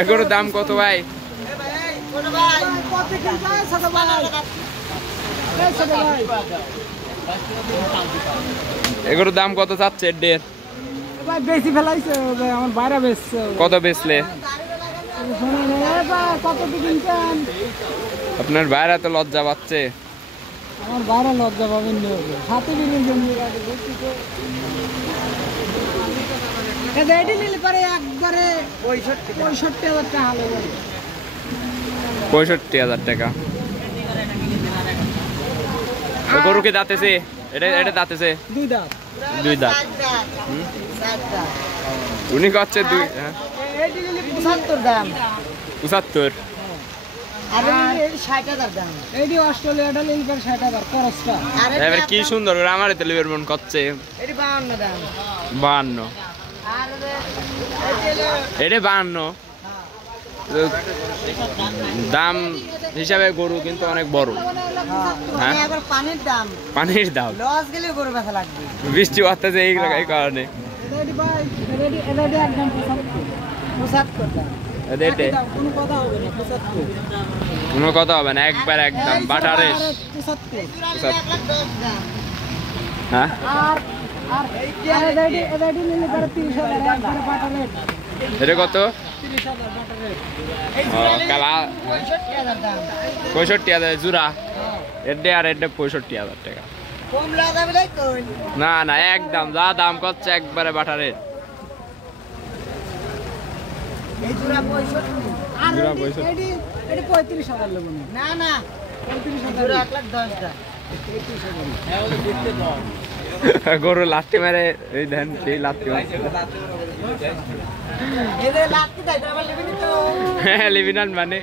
এগুলোর দাম কত ভাই? এগুলোর দাম কত চাচ্ছে? এর বেশি ফেলাইছে আমার বাইরে বেচছে। কত বেচলে? আপনার বাইরে তো লজ্জা পাচ্ছে। আমার বাইরে লজ্জা পাবেন হাতে নিলে পরে একবারে 65,000 টাকা হলো। 65,000 টাকা। গরু কি দাঁতেছে? এটা দাঁতেছে? দুই দাঁত। উনি করছে 75 দাম। 75। এবার কি সুন্দর আমার লিভার মন করছে। 52। এটা 52 দাম হিসাবে গরু কিন্তু অনেক বড়। হ্যাঁ পানির দাম বৃষ্টি হচ্ছে এই কারণে। কোনো কথা হবে না, একবার একদম বাটারের। হ্যাঁ এটা কত? 65,000 জোড়া। এডে আর এডে 65,000 টাকা। না না একদম যা দাম করছে একবারে বাটারের। গরু লাঠি মেরে এই ধান সেই লাঠি মারছে। হ্যাঁ লিবিনান মানে